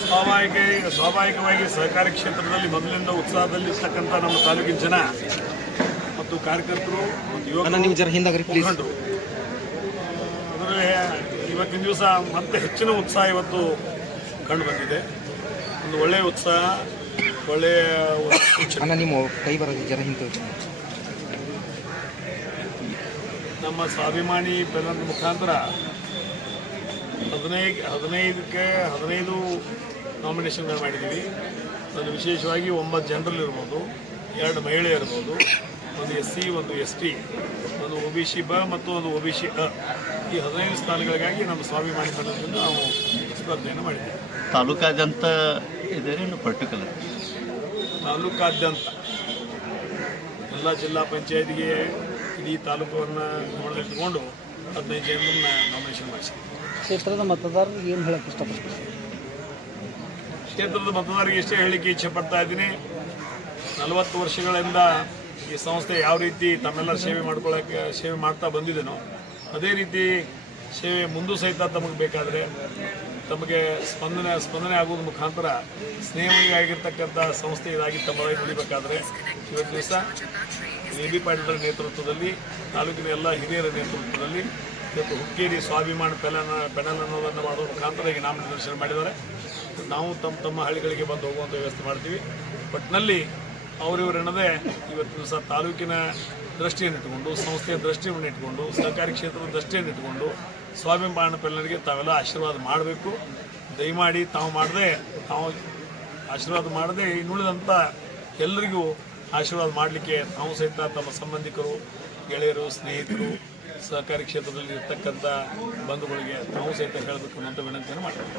ಸ್ವಾಭಾವಿಕ ಸ್ವಾಭಾವಿಕವಾಗಿ ಸಹಕಾರಿ ಕ್ಷೇತ್ರದಲ್ಲಿ ಮೊದಲಿಂದ ಉತ್ಸಾಹದಲ್ಲಿ ಇರ್ತಕ್ಕಂಥ ನಮ್ಮ ತಾಲೂಕಿನ ಜನ ಮತ್ತು ಕಾರ್ಯಕರ್ತರು ಮತ್ತು ಯುವಕರು ಅದರಲ್ಲಿ ಇವತ್ತಿನ ದಿವಸ ಮತ್ತೆ ಹೆಚ್ಚಿನ ಉತ್ಸಾಹ ಇವತ್ತು ಕಂಡು ಬಂದಿದೆ. ಒಂದು ಒಳ್ಳೆಯ ಉತ್ಸಾಹ ಒಳ್ಳೆಯ ನಿಮ್ಮ ಕೈ ಬರೋದು ಜನ ಹಿಂದೆ ನಮ್ಮ ಸ್ವಾಭಿಮಾನಿ ಬೆಲ್ಲದ ಮುಖಾಂತರ ಹದಿನೈದು ಹದಿನೈದಕ್ಕೆ ಹದಿನೈದು ನಾಮಿನೇಷನ್ಗಳು ಮಾಡಿದ್ದೀವಿ. ಅದು ವಿಶೇಷವಾಗಿ ಒಂಬತ್ತು ಜನರಲ್ ಇರ್ಬೋದು ಎರಡು ಮಹಿಳೆ ಇರ್ಬೋದು ಒಂದು ಎಸ್ ಸಿ ಒಂದು ಎಸ್ ಟಿ ಒಂದು ಒ ಬಿ ಸಿ ಬ ಮತ್ತು ಒಂದು ಒ ಬಿ ಸಿ ಅ. ಈ ಹದಿನೈದು ಸ್ಥಾನಗಳಿಗಾಗಿ ನಮ್ಮ ಸ್ವಾಭಿಮಾನಿ ಬೆಲ್ಲದಿಂದ ನಾವು ಸ್ಪರ್ಧೆಯನ್ನು ಮಾಡಿದ್ದೇವೆ. ತಾಲೂಕಾದ್ಯಂತ ಇದೇನು ಇನ್ನು ಪರ್ಟಿಕ್ಯುಲರ್? ತಾಲೂಕಾದ್ಯಂತ. ಎಲ್ಲ ಜಿಲ್ಲಾ ಪಂಚಾಯತ್ಗೆ ಇಡೀ ತಾಲೂಕನ್ನು ನೋಡಲಿಟ್ಟುಕೊಂಡು ಹದಿನೈದು ಜನರನ್ನು ನಾಮಿನೇಷನ್ ಮಾಡಿಸಿ ಕ್ಷೇತ್ರದ ಮತದಾರರಿಗೆ ಏನು ಹೇಳಕ್ಕೆ ಇಷ್ಟಪಡ್ತೀನಿ ಕ್ಷೇತ್ರದ ಮತದಾರರಿಗೆ ಇಷ್ಟೇ ಹೇಳಿಕೆ ಇಚ್ಛೆ ಪಡ್ತಾ ಇದ್ದೀನಿ. ನಲವತ್ತು ವರ್ಷಗಳಿಂದ ಈ ಸಂಸ್ಥೆ ಯಾವ ರೀತಿ ತಮ್ಮೆಲ್ಲರ ಸೇವೆ ಮಾಡ್ಕೊಳ್ಳೋಕ್ಕೆ ಸೇವೆ ಮಾಡ್ತಾ ಬಂದಿದ್ದೇನೋ ಅದೇ ರೀತಿ ಸೇವೆ ಮುಂದೂ ಸಹಿತ ತಮಗೆ ಬೇಕಾದರೆ ತಮಗೆ ಸ್ಪಂದನೆ ಸ್ಪಂದನೆ ಆಗೋದ್ರ ಮುಖಾಂತರ ಸ್ನೇಹವಾಗಿರ್ತಕ್ಕಂಥ ಸಂಸ್ಥೆ ಇದಾಗಿ ತಮ್ಮ ನುಡಿಬೇಕಾದ್ರೆ ಇವತ್ತು ದಿವಸ ಎ ಬಿ ಪಾಟೀಲರ ನೇತೃತ್ವದಲ್ಲಿ, ತಾಲೂಕಿನ ಎಲ್ಲ ಹಿರಿಯರ ನೇತೃತ್ವದಲ್ಲಿ ಇವತ್ತು ಹುಕ್ಕೇರಿ ಸ್ವಾಭಿಮಾನ ಪೆಲನ ಪೆನಲ್ ಅನ್ನೋದನ್ನು ಮಾಡುವ ಮುಖಾಂತರ ಈಗ ನಾಮನಿರ್ದೇಶನ ಮಾಡಿದ್ದಾರೆ. ನಾವು ತಮ್ಮ ತಮ್ಮ ಹಳ್ಳಿಗಳಿಗೆ ಬಂದು ಹೋಗುವಂಥ ವ್ಯವಸ್ಥೆ ಮಾಡ್ತೀವಿ. ಒಟ್ಟಿನಲ್ಲಿ ಅವರಿವರೆನದೇ ಇವತ್ತು ದಿವಸ ತಾಲೂಕಿನ ದೃಷ್ಟಿಯನ್ನು ಇಟ್ಟುಕೊಂಡು, ಸಂಸ್ಥೆಯ ದೃಷ್ಟಿಯನ್ನು ಇಟ್ಟುಕೊಂಡು ಸಹಕಾರಿ ಕ್ಷೇತ್ರದ ದೃಷ್ಟಿಯನ್ನು ಇಟ್ಟುಕೊಂಡು ಸ್ವಾಭಿಮಾನ ಪೆಲ್ಲರಿಗೆ ತಾವೆಲ್ಲ ಆಶೀರ್ವಾದ ಮಾಡಬೇಕು. ದಯಮಾಡಿ ತಾವು ಮಾಡದೆ, ತಾವು ಆಶೀರ್ವಾದ ಮಾಡದೆ ಇನ್ನುಳಿದಂಥ ಎಲ್ಲರಿಗೂ ಆಶೀರ್ವಾದ ಮಾಡಲಿಕ್ಕೆ ತಾವು ಸಹಿತ ತಮ್ಮ ಸಂಬಂಧಿಕರು, ಗೆಳೆಯರು, ಸ್ನೇಹಿತರು ಸಹಕಾರಿ ಕ್ಷೇತ್ರದಲ್ಲಿ ಇರ್ತಕ್ಕಂಥ ಬಂಧುಗಳಿಗೆ ನಾವು ಸಹಿತ ಹೇಳಬೇಕು ಅನ್ನೋಂಥ ವಿನಂತಿಯನ್ನು ಮಾಡ್ತೀವಿ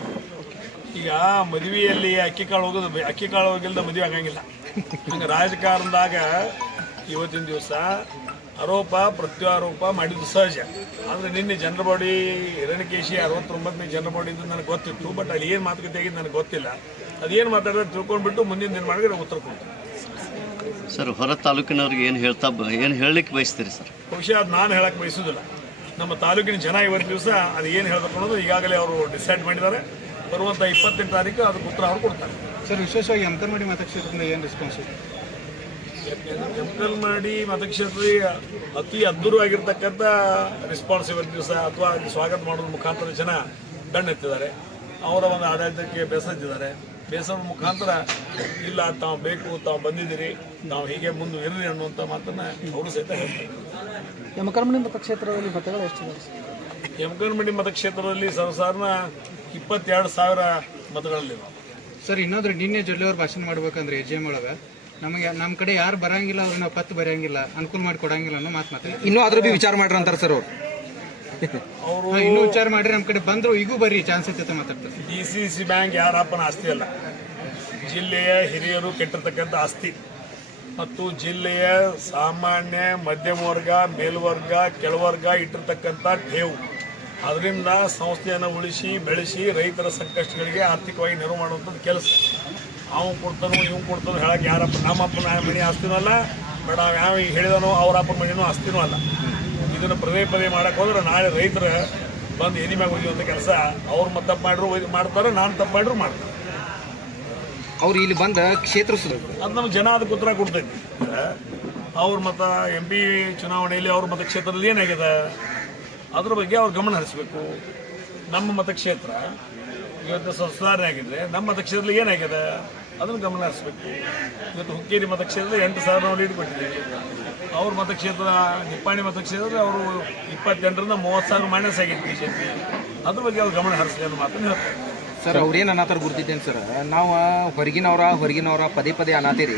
ಈಗ ಮದುವೆಯಲ್ಲಿ ಅಕ್ಕಿ ಕಾಳು ಹೋಗೋದು ಅಕ್ಕಿ ಕಾಳು ಹೋಗಿಲ್ದ ಮದುವೆ ಆಗಂಗಿಲ್ಲ. ಹಂಗೆ ರಾಜಕಾರಣದಾಗ ಇವತ್ತಿನ ದಿವಸ ಆರೋಪ, ಪ್ರತ್ಯಾರೋಪ ಮಾಡಿದ್ದು ಸಹಜ. ಆದರೆ ನಿನ್ನೆ ಚಂದ್ರಬಾಡಿ ಹಿರಣ್ಯಕೇಶಿ ಅರವತ್ತೊಂಬತ್ತನೇ ಬಾಡಿ ಅಂತ ನನಗೆ ಗೊತ್ತಿತ್ತು ಬಟ್ ಅಲ್ಲಿ ಏನು ಮಾತುಕತೆ ಆಗಿದ್ದು ನನಗೆ ಗೊತ್ತಿಲ್ಲ. ಅದೇನು ಮಾತಾಡಿದ್ರೆ ತಿಳ್ಕೊಂಡ್ಬಿಟ್ಟು ಮುಂದಿನ ದಿನ ಮಾಡಿದ್ರೆ ಉತ್ತರ ಕೊಡ್ತೀನಿ ಸರ್ ಹೊರ ತಾಲೂಕಿನವ್ರಿಗೆ ಏನು ಹೇಳ್ತಾ ಬ ಏನು ಹೇಳಲಿಕ್ಕೆ ಬಯಸ್ತೀರಿ ಸರ್? ಬಹುಶಃ ಅದು ನಾನು ಹೇಳಕ್ಕೆ ಬಯಸೋದಿಲ್ಲ. ನಮ್ಮ ತಾಲೂಕಿನ ಜನ ಇವತ್ತು ದಿವಸ ಅದು ಏನು ಹೇಳಬೇಕು ಅನ್ನೋದು ಈಗಾಗಲೇ ಅವರು ಡಿಸೈಡ್ ಮಾಡಿದ್ದಾರೆ. ಬರುವಂಥ ಇಪ್ಪತ್ತೆಂಟು ತಾರೀಕು ಅದಕ್ಕೆ ಉತ್ತರ ಅವರು ಕೊಡ್ತಾರೆ. ಸರ್ ವಿಶೇಷವಾಗಿ ಅಂಕನವಾಡಿ ಮತಕ್ಷೇತ್ರದಿಂದ ಏನು ರೆಸ್ಪಾನ್ಸ್ ಇದೆ? ಎಮ್ಕಲ್ ಮಾಡಿ ಮತಕ್ಷೇತ್ರದಲ್ಲಿ ಅತಿ ಅದ್ದೂರವಾಗಿರ್ತಕ್ಕಂಥ ರೆಸ್ಪಾನ್ಸ್ ಇವತ್ತು ದಿವಸ ಅಥವಾ ಸ್ವಾಗತ ಮಾಡೋದ್ರ ಮುಖಾಂತರ ಜನ ಬೆಣ್ಣೆತ್ತಿದ್ದಾರೆ. ಅವರ ಒಂದು ಆಡಳಿತಕ್ಕೆ ಬೇಸತ್ತಿದ್ದಾರೆ ಬೇಸರ ಮುಖಾಂತರ ಇಲ್ಲ ತಾವು ಬೇಕು ತಾವು ಬಂದಿದ್ದೀರಿ ನಾವು ಹೀಗೆ ಮುಂದೆ ಇರ್ರಿ ಅನ್ನುವಂಥ ಮಾತನ್ನ ಅವರು ಸಹಿತ ಹೇಳ್ತಾರೆ. ಯಮಕರ್ಮಣಿ ಮತಕ್ಷೇತ್ರದಲ್ಲಿ ಮತಗಳು ಎಷ್ಟಿದೆ ಯಮಕರ್ಮಣಿ ಮತಕ್ಷೇತ್ರದಲ್ಲಿ ಸರ್ವಸಾಧಾರಣ ಇಪ್ಪತ್ತೆರಡು ಸಾವಿರ ಮತಗಳಲ್ಲಿ ಸರ್ ಇನ್ನೊಂದ್ರೆ ನಿನ್ನೆ ಜೊಲ್ಲೆಯವ್ರು ಭಾಷಣ ಮಾಡ್ಬೇಕಂದ್ರೆ ಎಜೆ ಒಳಗೆ ನಮಗೆ ನಮ್ಮ ಕಡೆ ಯಾರು ಬರಂಗಿಲ್ಲ ಅವ್ರನ್ನ ಪತ್ತು ಬರೆಯಂಗಿಲ್ಲ ಅನುಕೂಲ ಮಾಡಿ ಕೊಡಂಗಿಲ್ಲ ಅನ್ನೋ ಮಾತು ಮಾತಾಡಿ ಇನ್ನೂ ಅದ್ರ ಬಿ ವಿಚಾರ ಮಾಡ್ರಿ ಅಂತಾರೆ ಸರ್ ಅವ್ರು. ಅವರು ಇನ್ನೂ ವಿಚಾರ ಮಾಡ್ರಿ ನಮ್ಮ ಕಡೆ ಬಂದ್ರು ಈಗೂ ಬರ್ರಿ ಚಾನ್ಸ್ ಐತೆ ಮಾತಾಡ್ತಾರೆ. ಡಿ ಸಿ ಸಿ ಬ್ಯಾಂಕ್ ಯಾರಪ್ಪನ ಆಸ್ತಿ ಅಲ್ಲ. ಜಿಲ್ಲೆಯ ಹಿರಿಯರು ಕೆಟ್ಟಿರ್ತಕ್ಕಂಥ ಆಸ್ತಿ. ಮತ್ತು ಜಿಲ್ಲೆಯ ಸಾಮಾನ್ಯ ಮಧ್ಯಮ ವರ್ಗ ಮೇಲ್ವರ್ಗ ಕೆಳವರ್ಗ ಇಟ್ಟಿರ್ತಕ್ಕಂಥ ಠೇವು. ಅದರಿಂದ ಸಂಸ್ಥೆಯನ್ನು ಉಳಿಸಿ ಬೆಳೆಸಿ ರೈತರ ಸಂಕಷ್ಟಗಳಿಗೆ ಆರ್ಥಿಕವಾಗಿ ನೆರವು ಮಾಡುವಂಥದ್ದು ಕೆಲಸ. ಅವನು ಕೊಡ್ತಾನೋ ಇವ್ ಕೊಡ್ತಾನೋ ಹೇಳಕ್ಕೆ ಯಾರಪ್ಪ ನಮ್ಮಪ್ಪನ ಮನೆ ಆಸ್ತಿನೂ ಅಲ್ಲ ಬೇಡ ಯಾವ ಈಗ ಹೇಳಿದಾನೋ ಅವ್ರ ಅಪ್ಪನ ಮನೆಯೂ ಆಸ್ತಿನೂ ಅಲ್ಲ. ಇದನ್ನು ಪದೇ ಪದೇ ಮಾಡಕ್ಕೆ ಹೋದ್ರೆ ನಾಳೆ ರೈತರ ಬಂದು ಎದಿ ಮ್ಯಾಗ ಒಯ್ಯುವಂಥ ಕೆಲಸ ಅವ್ರು ಮತ್ತೆ ತಪ್ಪು ಮಾಡಿದ್ರು ಮಾಡ್ತಾರೆ ನಾನು ತಪ್ಪು ಮಾಡಿದ್ರು ಮಾಡ್ತಾರೆ. ಅವ್ರು ಇಲ್ಲಿ ಬಂದ ಕ್ಷೇತ್ರ ಅದು ನಮ್ಗೆ ಜನ ಅದಕ್ಕೆ ಉತ್ತರ ಕೊಡ್ತೈತಿ. ಅವ್ರ ಮತ ಎಂ ಪಿ ಚುನಾವಣೆಯಲ್ಲಿ ಅವ್ರ ಮತ ಕ್ಷೇತ್ರದಲ್ಲಿ ಏನಾಗಿದೆ? ಅದ್ರ ಬಗ್ಗೆ ಅವ್ರು ಗಮನ ಹರಿಸ್ಬೇಕು. ನಮ್ಮ ಮತಕ್ಷೇತ್ರ ಇವತ್ತು ಸ- ಸುಧಾರಣೆ ಆಗಿದೆ ನಮ್ಮ ಮತಕ್ಷೇತ್ರದಲ್ಲಿ ಏನಾಗಿದೆ? ಅದನ್ನು ಗಮನ ಹರಿಸ್ಬೇಕು ಇವತ್ತು ಹುಕ್ಕೇರಿ ಮತಕ್ಷೇತ್ರದಲ್ಲಿ ಎಂಟು ಸಾವಿರ ನಾವು ಲೀಡ್ ಕೊಟ್ಟಿದ್ದೀವಿ. ಅವ್ರ ಮತಕ್ಷೇತ್ರ ನಿಪ್ಪಾಣಿ ಮತಕ್ಷೇತ್ರದಲ್ಲಿ ಅವರು ಇಪ್ಪತ್ತೆಂಟರಿಂದ ಮೂವತ್ತು ಸಾವಿರ ಮೈನಸ್ ಆಗಿತ್ತು ಬಿ ಜೆ ಪಿ ಅದ್ರ ಬಗ್ಗೆ ಅವ್ರು ಗಮನ ಹರಿಸಲಿ ಅನ್ನೋ ಮಾತನ್ನು ಹೇಳ್ತಾರೆ ಸರ್ ಅವ್ರೇನು ಅನಾಥರು ಗುರ್ತಿದ್ದೇನೆ ಸರ್? ನಾವು ಹೊರಗಿನವ್ರ ಹೊರಗಿನವ್ರ ಪದೇ ಪದೇ ಅನಾತೀರಿ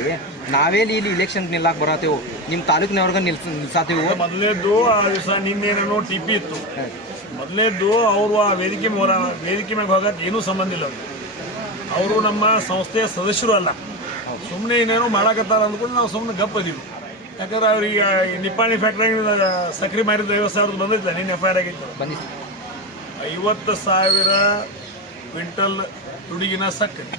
ನಾವೇಲಿ ಇಲ್ಲಿ ಇಲೆಕ್ಷನ್ ನಿಲ್ಲಕ್ಕೆ ಬರತ್ತೇವು ನಿಮ್ಮ ತಾಲೂಕಿನವ್ರಿಗೆ ನಿಲ್ಸ ನಿಲ್ಸಾತೇವು ಮೊದಲೇದ್ದು ಆ ದಿವಸ ನಿನ್ನೇನೇನೋ ಟಿ ಪಿ ಇತ್ತು ಮೊದಲೇದ್ದು ಅವರು ಆ ವೇದಿಕೆ ಮೇಲೆ ವೇದಿಕೆ ಮೇಲೆ ಹೋಗಕ್ಕೆ ಏನೂ ಸಂಬಂಧ ಇಲ್ಲ ಅವ್ರಿಗೆ. ಅವರು ನಮ್ಮ ಸಂಸ್ಥೆಯ ಸದಸ್ಯರು ಅಲ್ಲ. ಸುಮ್ಮನೆ ಏನೇನೋ ಮಾಡಾಕತ್ತಾರ ಅಂದ್ಕೊಂಡು ನಾವು ಸುಮ್ಮನೆ ಗಪ್ಪದೀವಿ ಯಾಕಂದ್ರೆ ಅವ್ರಿಗೆ ಈ ನಿಪ್ಪಾಣಿ ಫ್ಯಾಕ್ಟ್ರಿ ಸಕ್ರಿ ಮಾರಿದ ಐವತ್ತು ಸಾವಿರದ ಬಂದೈತೆ ನಿನ್ನ ಎಫ್ ಐ ಆರ್ ಆಗಿತ್ತು ಐವತ್ತು ಸಾವಿರ ಕ್ವಿಂಟಲ್ ತುಡಿಗಿನ ಸಕ್ಕರೆ.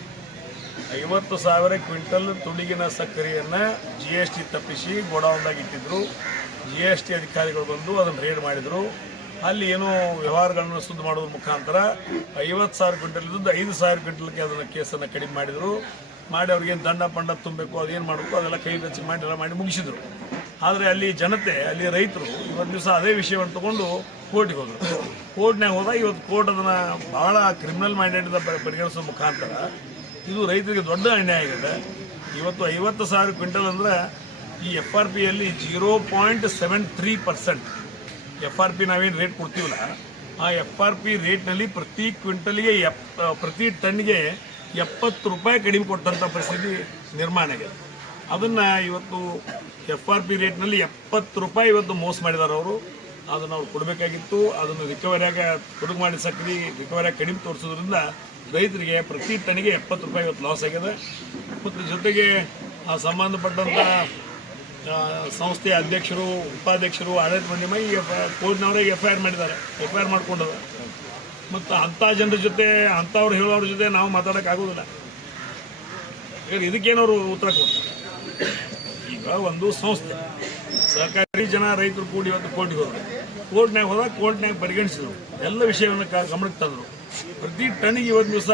ಐವತ್ತು ಸಾವಿರ ಕ್ವಿಂಟಲ್ ತುಡಿಗಿನ ಸಕ್ಕರೆಯನ್ನು ಜಿ ಎಸ್ ಟಿ ತಪ್ಪಿಸಿ ಗೋಡೌನ್ದಾಗ ಇಟ್ಟಿದ್ರು. ಜಿ ಎಸ್ ಟಿ ಅಧಿಕಾರಿಗಳು ಬಂದು ಅದನ್ನು ರೇಡ್ ಮಾಡಿದರು. ಅಲ್ಲಿ ಏನು ವ್ಯವಹಾರಗಳನ್ನು ಸುದ್ದಿ ಮಾಡುವ ಮುಖಾಂತರ ಐವತ್ತು ಸಾವಿರ ಕ್ವಿಂಟಲ್ ಇದ್ದು ಐದು ಸಾವಿರ ಕ್ವಿಂಟಲ್ಗೆ ಅದನ್ನು ಕೇಸನ್ನು ಕಡಿಮೆ ಮಾಡಿದರು. ಮಾಡಿ ಅವ್ರಿಗೇನು ದಂಡ ಪಂಡ ತುಂಬಬೇಕು ಅದೇನು ಮಾಡಬೇಕು, ಅದೆಲ್ಲ ಕೈ ಬೆಚ್ಚಿ ಮಾಡಿ, ಎಲ್ಲ ಮಾಡಿ ಮುಗಿಸಿದರು. ಆದರೆ ಅಲ್ಲಿ ಜನತೆ, ಅಲ್ಲಿ ರೈತರು ಇವತ್ತು ದಿವಸ ಅದೇ ವಿಷಯವನ್ನು ತಗೊಂಡು ಕೋರ್ಟಿಗೆ ಹೋದರು. ಕೋರ್ಟ್ನಾಗ ಹೋದಾಗ ಇವತ್ತು ಕೋರ್ಟ್ ಅದನ್ನು ಭಾಳ ಕ್ರಿಮಿನಲ್ ಮೈಂಡೆಡ್ ಪರಿಗಣಿಸೋ ಮುಖಾಂತರ ಇದು ರೈತರಿಗೆ ದೊಡ್ಡ ಅನ್ಯಾಯ ಆಗಿದೆ. ಇವತ್ತು ಐವತ್ತು ಸಾವಿರ ಕ್ವಿಂಟಲ್ ಅಂದರೆ ಈ ಎಫ್ ಆರ್ ಪಿಯಲ್ಲಿ zero point seven three percent F R P ನಾವೇನು ರೇಟ್ ಕೊಡ್ತೀವಲ್ಲ, ಆ ಎಫ್ ಆರ್ ಪಿ ರೇಟ್ನಲ್ಲಿ ಪ್ರತಿ ಕ್ವಿಂಟಲ್ಗೆ ಎಪ್ ಪ್ರತಿ ಟನ್ಗೆ ಎಪ್ಪತ್ತು ರೂಪಾಯಿ ಕಡಿಮೆ ಕೊಟ್ಟಂಥ ಪರಿಸ್ಥಿತಿ ನಿರ್ಮಾಣ ಆಗಿದೆ. ಅದನ್ನು ಇವತ್ತು ಎಫ್ ಆರ್ ಪಿ ರೇಟ್ನಲ್ಲಿ ಎಪ್ಪತ್ತು ರೂಪಾಯಿ ಇವತ್ತು ಮೋಸ ಮಾಡಿದ್ದಾರೆ ಅವರು. ಅದನ್ನು ಅವ್ರು ಕೊಡಬೇಕಾಗಿತ್ತು. ಅದನ್ನು ರಿಕವರಿಯಾಗ ಕೊಡುಗೆ ಮಾಡಿ ಸಕ್ರಿ ರಿಕವರಿಯಾಗಿ ಕಡಿಮೆ ತೋರಿಸೋದ್ರಿಂದ ರೈತರಿಗೆ ಪ್ರತಿ ಟನ್ಗೆ ಎಪ್ಪತ್ತು ರೂಪಾಯಿ ಇವತ್ತು ಲಾಸ್ ಆಗಿದೆ. ಮತ್ತು ಜೊತೆಗೆ ಆ ಸಂಬಂಧಪಟ್ಟಂಥ ಸಂಸ್ಥೆಯ ಅಧ್ಯಕ್ಷರು, ಉಪಾಧ್ಯಕ್ಷರು, ಆಡಳಿತ ಮಂಡಿ ಮೈ ಎಫ್ ಕೋರ್ಟ್ನವರಿಗೆ ಎಫ್ ಐ ಆರ್ ಮಾಡಿದ್ದಾರೆ. ಎಫ್ ಐ ಆರ್ ಮಾಡ್ಕೊಂಡದ ಮತ್ತು ಅಂಥ ಜನರ ಜೊತೆ, ಅಂಥವ್ರು ಹೇಳೋರ ಜೊತೆ ನಾವು ಮಾತಾಡೋಕ್ಕಾಗೋದಿಲ್ಲ ಇದಕ್ಕೇನವರು ಉತ್ತರ ಕೊಡ್ತಾರೆ? ಈಗ ಒಂದು ಸಂಸ್ಥೆ ಸಹಕಾರಿ ಜನ, ರೈತರು ಕೂಡಿ ಇವತ್ತು ಕೋರ್ಟ್ಗೆ ಹೋದ್ರು. ಕೋರ್ಟ್ನಾಗ ಹೋದಾಗ ಕೋರ್ಟ್ನಾಗ ಪರಿಗಣಿಸಿದ್ರು. ಎಲ್ಲ ವಿಷಯವನ್ನು ಗಮನಕ್ಕೆ ತಂದರು. ಪ್ರತಿ ಟನ್ಗೆ ಇವತ್ತು ದಿವಸ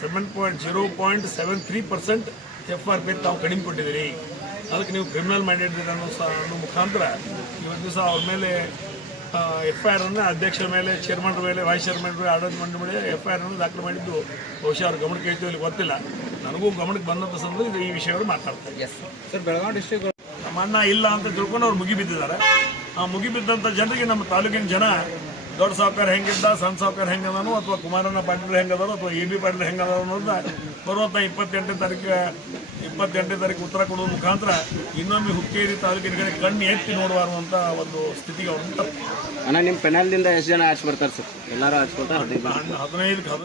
seven point zero point seven three percent F R P ತಾವು ಕಡಿಮೆ ಕೊಟ್ಟಿದ್ದೀರಿ. ಅದಕ್ಕೆ ನೀವು ಕ್ರಿಮಿನಲ್ ಮಾಡಿದ್ದೀರಿ ಅನ್ನೋ ಸ ಅನ್ನೋ ಮುಖಾಂತರ ಇವತ್ತು ದಿವಸ ಅವ್ರ ಮೇಲೆ ಎಫ್ ಐ ಆರನ್ನು ಅಧ್ಯಕ್ಷರ ಮೇಲೆ ಚೇರ್ಮನ್ ಮೇಲೆ ವೈಸ್ ಚೇರ್ಮನ್ ಮೇಲೆ ಆಡಳಿತ ಮಂಡಳಿ ಮೇಲೆ ಎಫ್ ಐ ಆರನ್ನು ದಾಖಲು ಮಾಡಿದ್ದು ಬಹುಶಃ ಅವ್ರ ಗಮನಕ್ಕೆ ಇತ್ತು ಇಲ್ಲಿ ಗೊತ್ತಿಲ್ಲ. ನನಗೂ ಗಮನಕ್ಕೆ ಬಂದಂಥ ಸಂದರ್ಭ ಇದು ಈ ವಿಷಯವನ್ನು ಮಾತಾಡ್ತಾರೆ ಸರ್ ಬೆಳಗಾವಿ ಡಿಸ್ಟ್ರಿಕ್ಟ್ ನಮ್ಮ ಅಣ್ಣ ಇಲ್ಲ ಅಂತ ತಿಳ್ಕೊಂಡು ಅವ್ರು ಮುಗಿಬಿದ್ದಿದ್ದಾರೆ. ಆ ಮುಗಿಬಿದ್ದಂಥ ಜನರಿಗೆ ನಮ್ಮ ತಾಲೂಕಿನ ಜನ ದೊಡ್ಡ ಸಾವುಕಾರ ಹೆಂಗಿದ್ದ ಸಣ್ಣ ಸಾವುಕಾರ ಹೆಂಗದಾನು ಅಥವಾ ಕುಮಾರಣ್ಣ ಪಾಟೀಲ್ ಹೆಂಗದಾರೋ ಅಥವಾ ಎ ಬಿ ಪಾಟೀಲ್ ಹೆಂಗದಾರೋ ಅನ್ನೋದ ಬರುವಂಥ ಇಪ್ಪತ್ತೆಂಟನೇ ತಾರೀಕು ಇಪ್ಪತ್ತೆಂಟನೇ ತಾರೀಕು ಉತ್ತರ ಕೊಡುವ ಮುಖಾಂತರ ಇನ್ನೊಮ್ಮೆ ಹುಕ್ಕೇರಿ ತಾಲೂಕಿನ ಕಡೆ ಕಣ್ಣು ಎತ್ತಿ ನೋಡುವಾರು ಅಂತ ಒಂದು ಸ್ಥಿತಿಗೆ ಅವ್ರು ಅಣ್ಣ ನಿಮ್ಮ ಪೆನಲ್ದಿಂದ ಎಷ್ಟು ಜನ ಆಚೆ ಬರ್ತಾರೆ ಸರ್? ಎಲ್ಲರೂ ಆಚ್ಕೊಳ್ತಾರೆ ಹದಿನೈದು